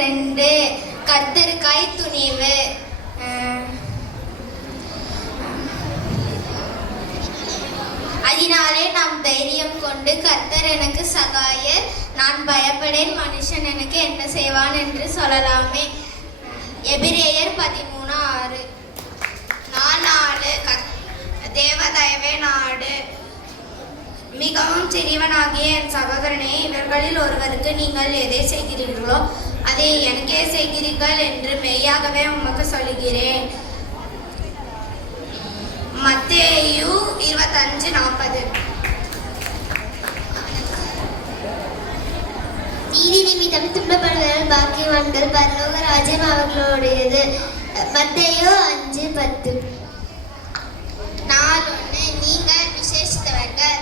2 கர்த்தருக்காய் துணிவு. அதனாலே நாம் தைரியம் கொண்டு கர்த்தர் எனக்கு சகாயர், நான் பயப்படேன், மனுஷன் எனக்கு என்ன செய்வான் என்று சொல்லலாமே. எபிரேயர் 13:6. நாடு தேவதயவே நாடு. மிகவும் சிறியவனாகிய என் சகோதரனே, இவர்களில் ஒருவருக்கு நீங்கள் எதை செய்கிறீர்களோ அதை எனக்கே செய்கிறீர்கள் என்று மெய்யாகவே உமக்கு சொல்கிறேன். மத்தேயு 25:40. நீதி நிமித்தம் துன்பப்படுவதால் பாக்கியவான்கள், பரலோக ராஜ்யம் அவர்களுடையது. மத்தேயு 5:10. 4:1. நீங்கள் விசேஷித்தவர்கள்.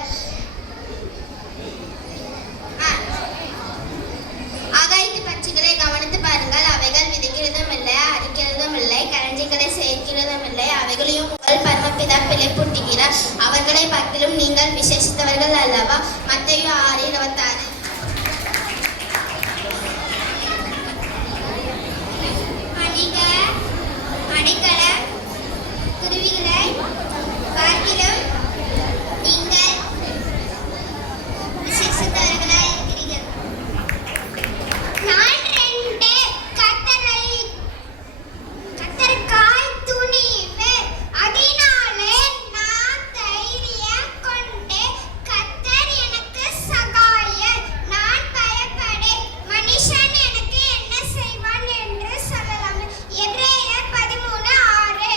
ஆகாயத்து பட்சிகளை கவனித்து பாருங்கள், அவைகள் விதைக்கிறதும் இல்லை, அரிக்கிறதும் இல்லை, களஞ்சியங்களை சேர்க்கிறதும் இல்லை, அவைகளையும் உங்கள் பரமபிதா பிழைப்பூட்டுகிறார். அவர்களை பார்க்கிலும் நீங்கள் விசேஷித்தவர்கள் அல்லவா? மத்தேயு 6:26. அடைக்கல குருவிகளை பார்க்கிலும் நீங்கள் விசேஷித்தவர்களாய் இருக்கிறீர்கள். 4:2 கர்த்தருக்காய் துணிவு. அதனாலே நான் தைரியம் கொண்டு கர்த்தர் எனக்கு சகாயர், நான் பயப்படேன், மனுஷன் எனக்கு என்ன செய்வான் என்று சொல்லலாம். எபிரேயர் 13:6.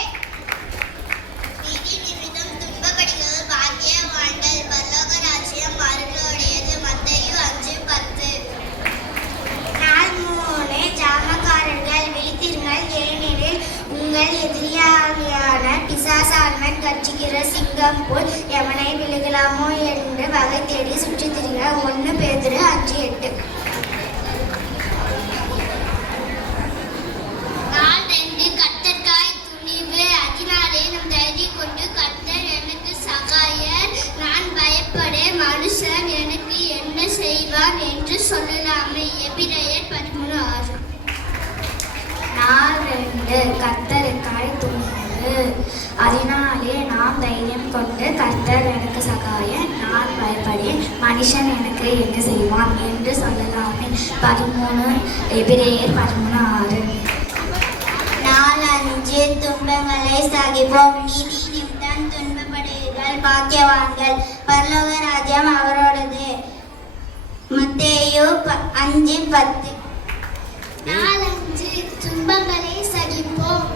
நீதி நிமித்தம் துன்பப்படுகிறவர் பாக்கியவான்கள், பரலோக ராஜ்யம் அவர்களுடையது. மத்தேயு 5:10. 4:3. ஜாமக்காரர்கள், விழித்திருங்கள், ஏனெனில் உங்கள் எதிரியான பிசாசானவன் கர்ச்சிக்கிற சிங்கம் போல் எவனை விழுகலாமோ என்று வகை தேடி சுற்றித் திரிகிறார். 1 பேதுரு 5:8. 4:2 கர்த்தருக்காய் துணிவு. அதனாலே நம் தைரியம் கொண்டு கர்த்தர் எனக்கு சகாயர், நான் பயப்படேன், மனுஷன் எனக்கு என்ன செய்வான் என்று சொல்லலாமே. எபிரேயர் 13:6. 4:2 கர்த்தருக்காய் துணிவு. அதனாலே நாம் தைரியம் கொண்டு கர்த்தர் எனக்கு சகாயன், நான் பயப்படேன், மனுஷன் எனக்கு என்ன செய்வான் என்று சொல்லலாமே. 13 எபிரேயர் 13:6. 4:5 துன்பங்களை சகிப்போம். நீதி நிமித்தம் துன்பப்படுவீர்கள் பாக்கியவான்கள், பரலோக ராஜ்யம் அவரோடது. மத்தேயு 5:10. 4:5 துன்பங்களை சகிப்போம்.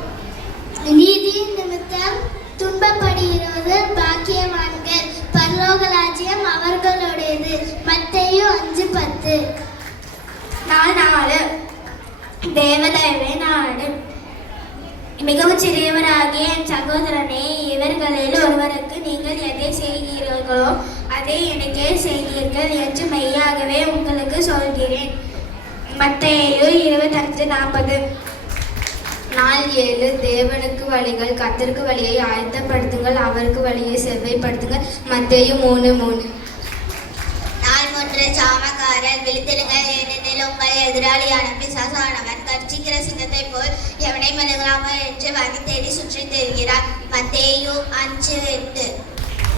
நீதி நிமித்தம் துன்பப்படுகிறவர்கள் பாக்கியவான்கள், பரலோக ராஜ்யம் அவர்களுடையது. மத்தேயு 5:10. 4:4 தேவதயவே நாடு. மிகவும் சிறியவராகிய என் சகோதரனே, இவர்களில் ஒருவருக்கு நீங்கள் எதை செய்கிறீர்களோ அதை எனக்கே செய்தீர்கள் என்று மெய்யாகவே உங்களுக்கு சொல்கிறேன். மத்தேயு 25:40. 4:7 தேவனுக்கு வழிகள், கர்த்தருக்கு வழியை ஆயத்தப்படுத்துங்கள், அவருக்கு வழியை செவ்வைப்படுத்துங்கள். மத்தேயு 3:3. 4:3 ஜாமக்காரர், விழித்திருங்கள், ஏனெனில் உங்கள் எதிராளியான பிசாசானவன் கர்ச்சிக்கிற சிங்கத்தை போல் எவனை மெழுகலாமோ என்று வகை தேடி சுற்றித் திரிகிறார். மத்தேயு 5:8.